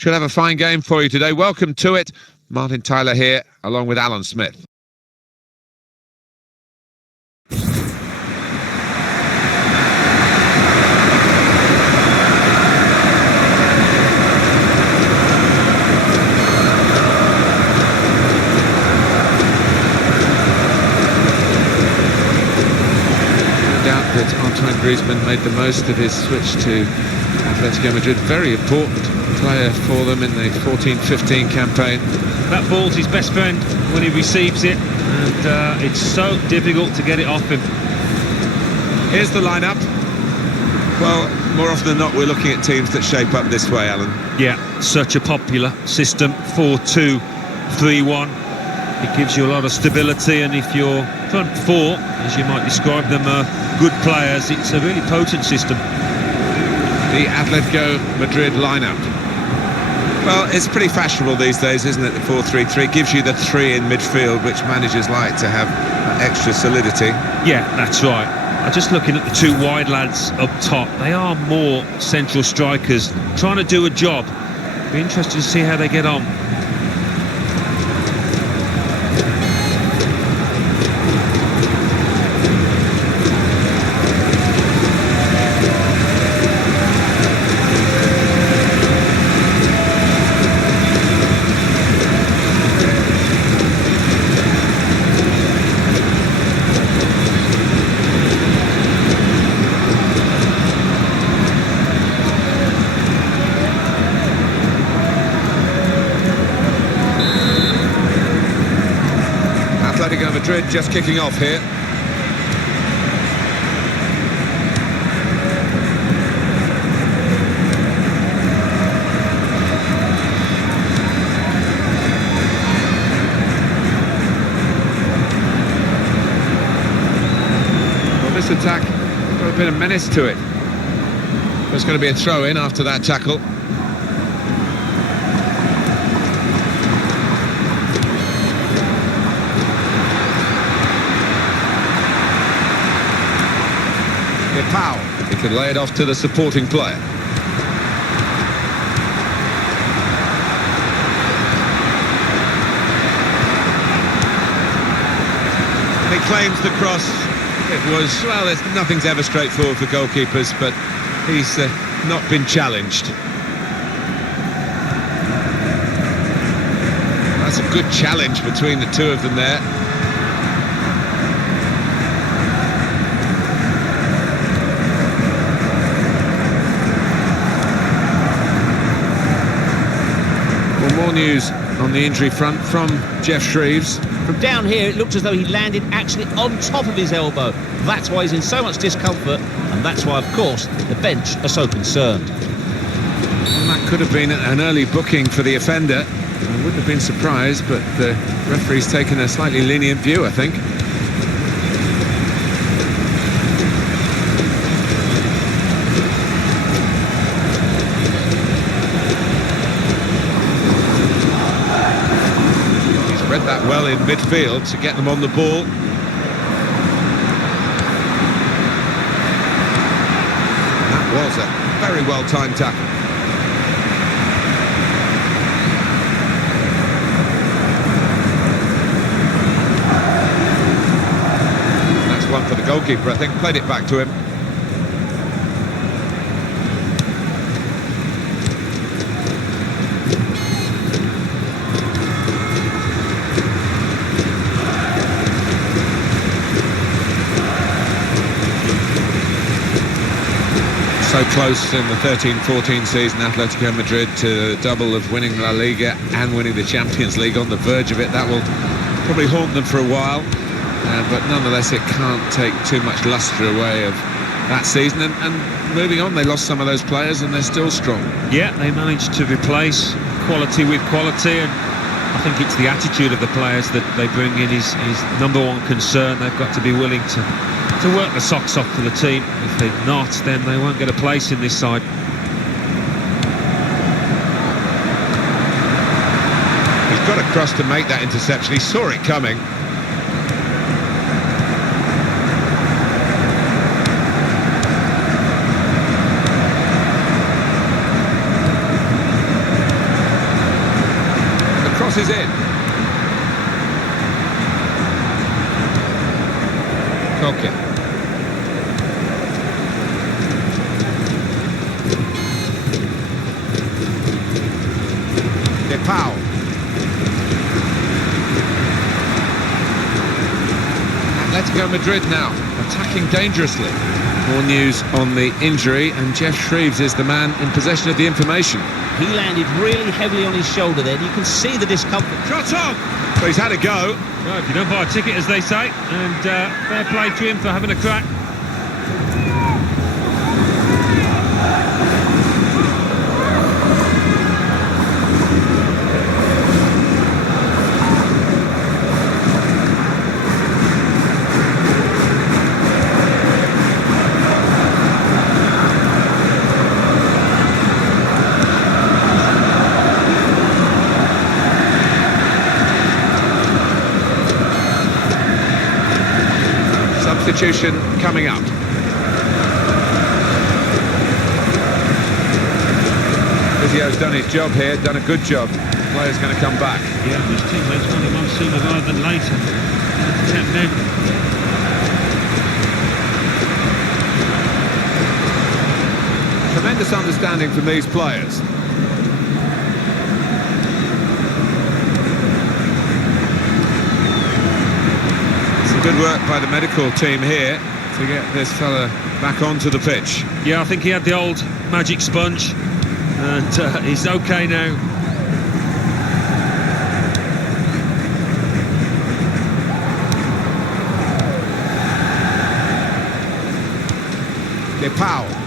Should have a fine game for you today. Welcome to it. Martin Tyler here, along with Alan Smith. That Antoine Griezmann made the most of his switch to Atletico Madrid. Very important player for them in the 14-15 campaign. That ball's his best friend when he receives it, and it's so difficult to get it off him. Here's the lineup. Well, more often than not, we're looking at teams that shape up this way, Alan. Yeah, such a popular system, 4-2-3-1. It gives you a lot of stability, and if your front four, as you might describe them, are good players, it's a really potent system. The Atletico Madrid lineup. Well, it's pretty fashionable these days, isn't it, the 4-3-3? It gives you the three in midfield, which managers like to have extra solidity. Yeah, that's right. Just looking at the two wide lads up top, they are more central strikers, trying to do a job. Be interested to see how they get on. Atletico Madrid just kicking off here. Well, this attack got a bit of menace to it. There's going to be a throw-in after that tackle. He can lay it off to the supporting player. And he claims the cross. It was, well, nothing's ever straightforward for goalkeepers, but he's not been challenged. That's a good challenge between the two of them there. More news on the injury front from Jeff Shreves. From down here, it looked as though he landed actually on top of his elbow. That's why he's in so much discomfort, and that's why, of course, the bench are so concerned. Well, that could have been an early booking for the offender. I wouldn't have been surprised, but the referee's taken a slightly lenient view, I think. Read that well in midfield to get them on the ball. That was a very well-timed tackle. That's one for the goalkeeper, I think. Played it back to him. So close in the 13-14 season, Atletico Madrid, to the double of winning LaLiga and winning the Champions League. On the verge of it. That will probably haunt them for a while, but nonetheless it can't take too much lustre away of that season. And moving on, they lost some of those players and they're still strong. Yeah, they managed to replace quality with quality, and I think it's the attitude of the players that they bring in is number one concern. They've got to be willing to work the socks off for the team. If they're not, then they won't get a place in this side. He's got across to make that interception. He saw it coming. Crosses in. Koke. Depau. Atletico Madrid now, attacking dangerously. More news on the injury, and Jeff Shreves is the man in possession of the information. He landed really heavily on his shoulder there, and you can see the discomfort. Shot on! Well, he's had a go. Well, if you don't buy a ticket, as they say, and fair play to him for having a crack. Substitution coming up. Vizio's done his job here, done a good job. The player's going to come back. Yeah, his teammates want him on sooner rather than later. 10 men. Tremendous understanding from these players. Good work by the medical team here to get this fella back onto the pitch. Yeah, I think he had the old magic sponge, and he's okay now. Depau.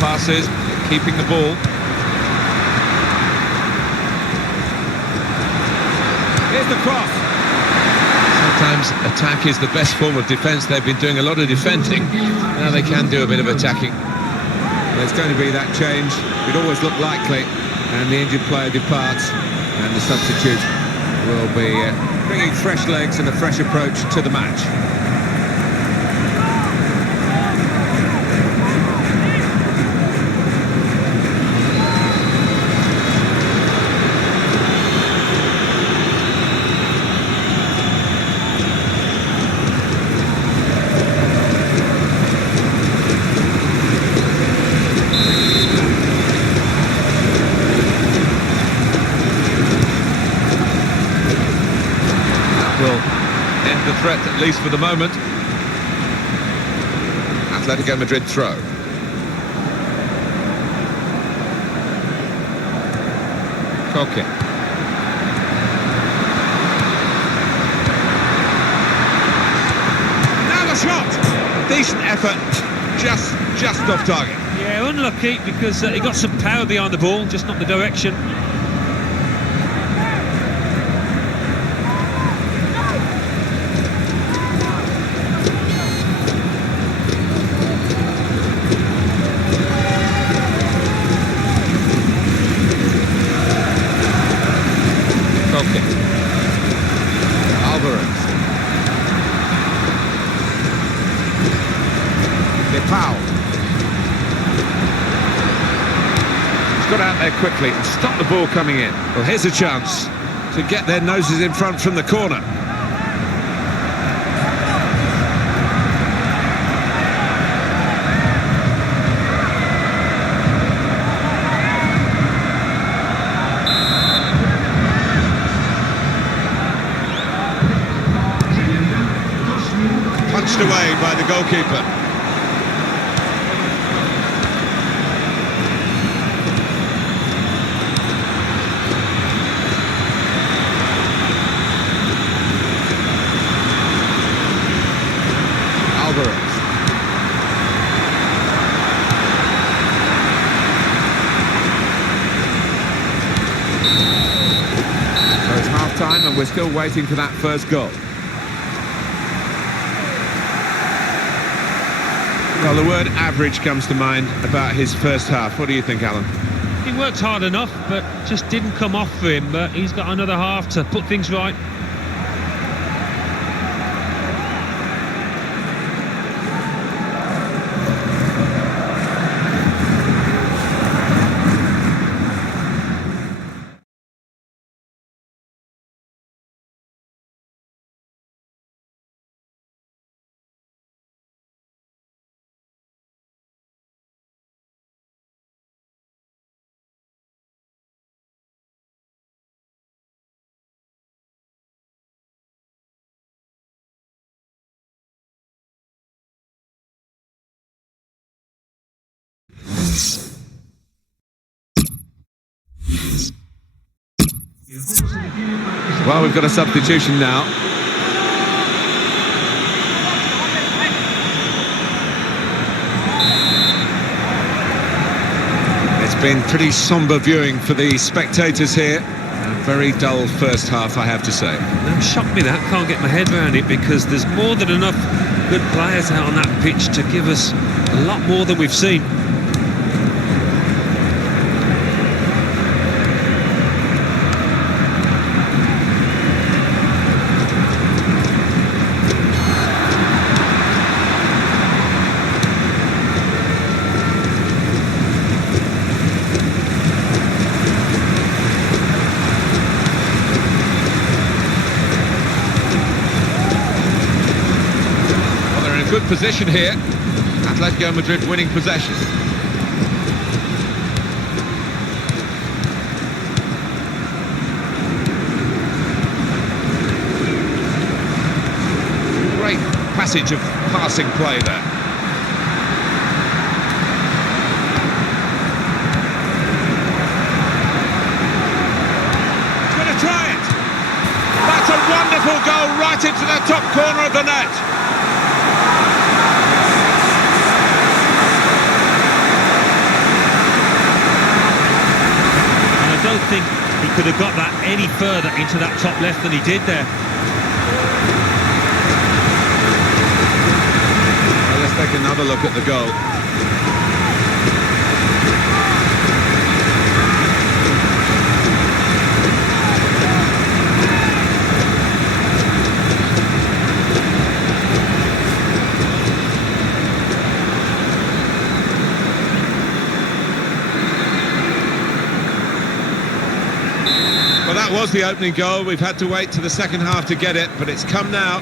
Passes, keeping the ball. Here's the cross. Sometimes attack is the best form of defence. They've been doing a lot of defending. Now they can do a bit of attacking. There's going to be that change. It always looked likely. And the injured player departs. And the substitute will be bringing fresh legs and a fresh approach to the match. The threat, at least for the moment. Atletico Madrid throw. Koke. Now the shot! Decent effort, just off target. Yeah, unlucky because he got some power behind the ball, just not the direction. Depau. He's got out there quickly and stopped the ball coming in. Well, here's a chance to get their noses in front from the corner. Punched away by the goalkeeper. So it's half-time and we're still waiting for that first goal. Well, the word average comes to mind about his first half. What do you think, Alan? He worked hard enough, but just didn't come off for him. But he's got another half to put things right. Well, we've got a substitution now. It's been pretty sombre viewing for the spectators here. A very dull first half, I have to say. Shocked me that. Can't get my head around it, because there's more than enough good players out on that pitch to give us a lot more than we've seen. Good position here. Atletico Madrid winning possession. Great passage of passing play there. He's going to try it. That's a wonderful goal right into the top corner of the net. I don't think he could have got that any further into that top left than he did there. Well, let's take another look at the goal. Well, that was the opening goal. We've had to wait to the second half to get it, but it's come now.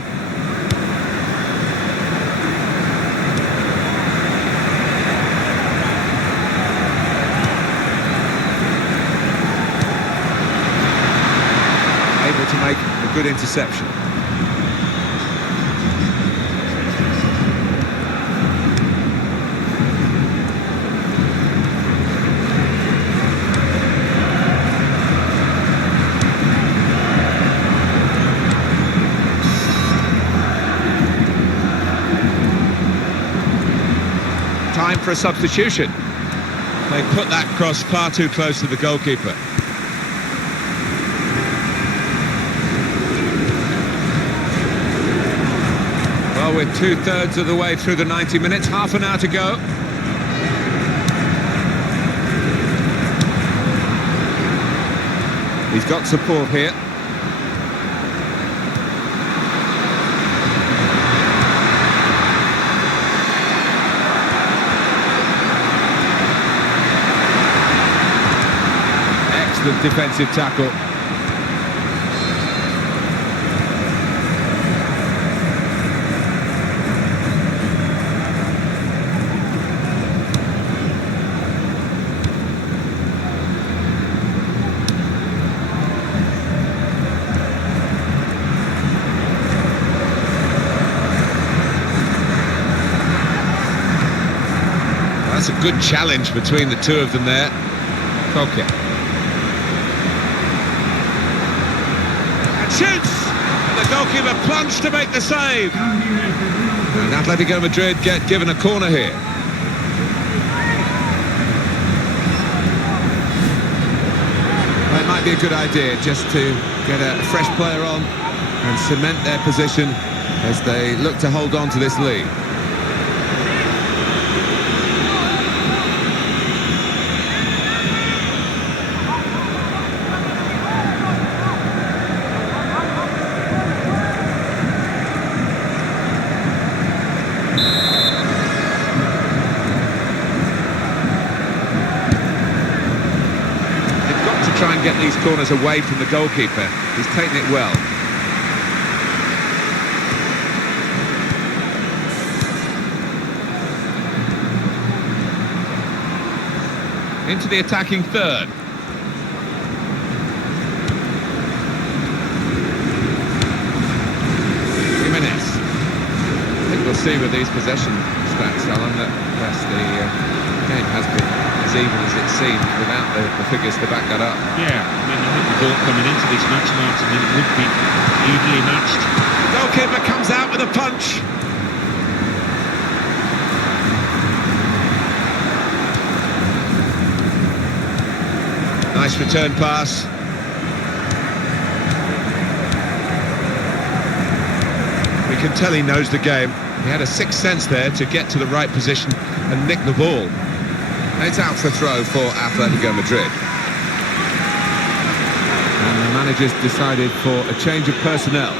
Able to make a good interception. Time for a substitution. They put that cross far too close to the goalkeeper. Well, we're 2/3 of the way through the 90 minutes, half an hour to go. He's got support here. Excellent defensive tackle. That's a good challenge between the two of them there. Okay. Shoots! And the goalkeeper plunged to make the save. And Atletico Madrid get given a corner here. Well, it might be a good idea just to get a fresh player on and cement their position as they look to hold on to this lead. to get these corners away from the goalkeeper. He's taken it well. Into the attacking third. Jimenez. I think we'll see with these possession stats, Alan, that perhaps the game has been as even as it seemed without the figures to back that up. Yeah, I mean, I think we thought coming into this match, Martin, it would be evenly matched. Goalkeeper comes out with a punch. Nice return pass. We can tell he knows the game. He had a sixth sense there to get to the right position and nick the ball. And it's out for throw for Atletico Madrid. And the manager's decided for a change of personnel.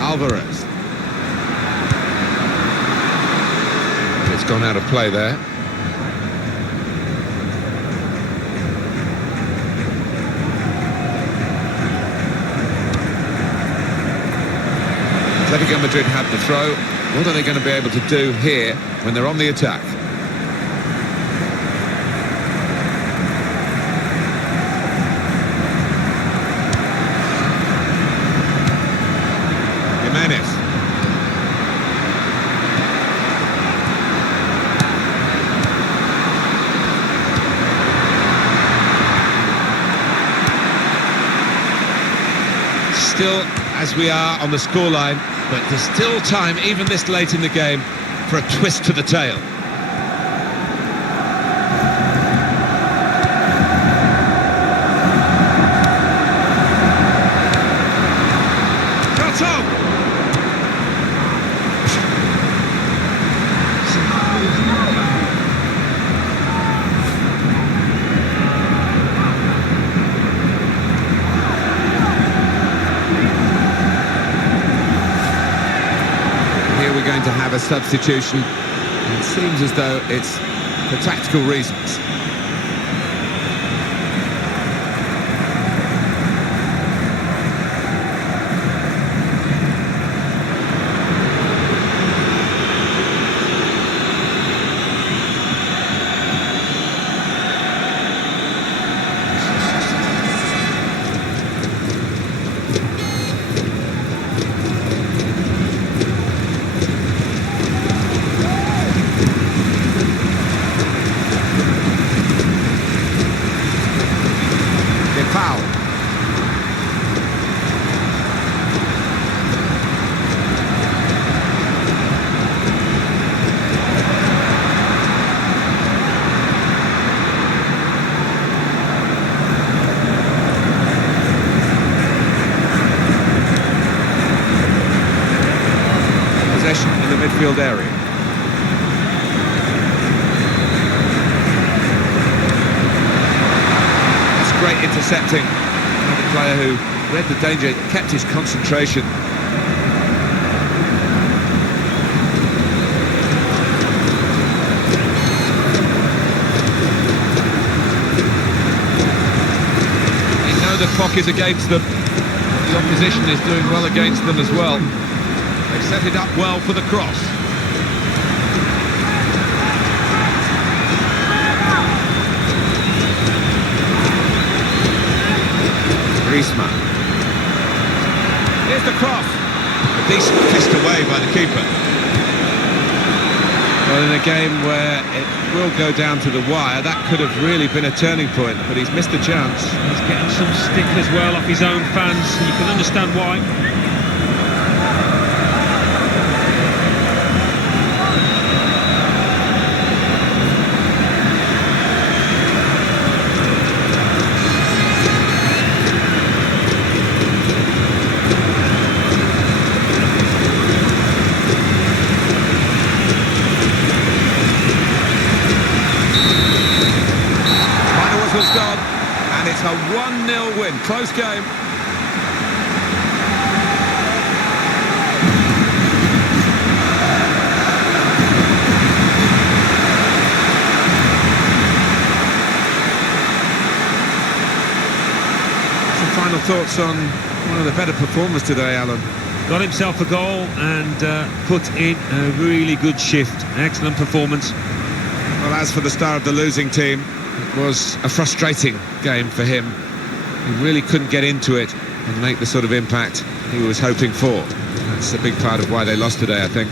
Alvarez. It's gone out of play there. Atletico Madrid have the throw. What are they going to be able to do here when they're on the attack? Still, as we are on the scoreline, but there's still time, even this late in the game, for a twist to the tail. Shot on! We're going to have a substitution. It seems as though it's for tactical reasons. In the midfield area. That's great intercepting. Another player who read the danger, kept his concentration. They know the clock is against them. The opposition is doing well against them as well. They set it up well for the cross. Griezmann. Here's the cross. A decent fist away by the keeper. Well, in a game where it will go down to the wire, that could have really been a turning point, but he's missed the chance. He's getting some stick as well off his own fans, and you can understand why. close game. Some final thoughts on one of the better performers today, Alan? Got himself a goal and put in a really good shift. Excellent performance. Well, as for the star of the losing team, it was a frustrating game for him. He really couldn't get into it and make the sort of impact he was hoping for. That's a big part of why they lost today, I think.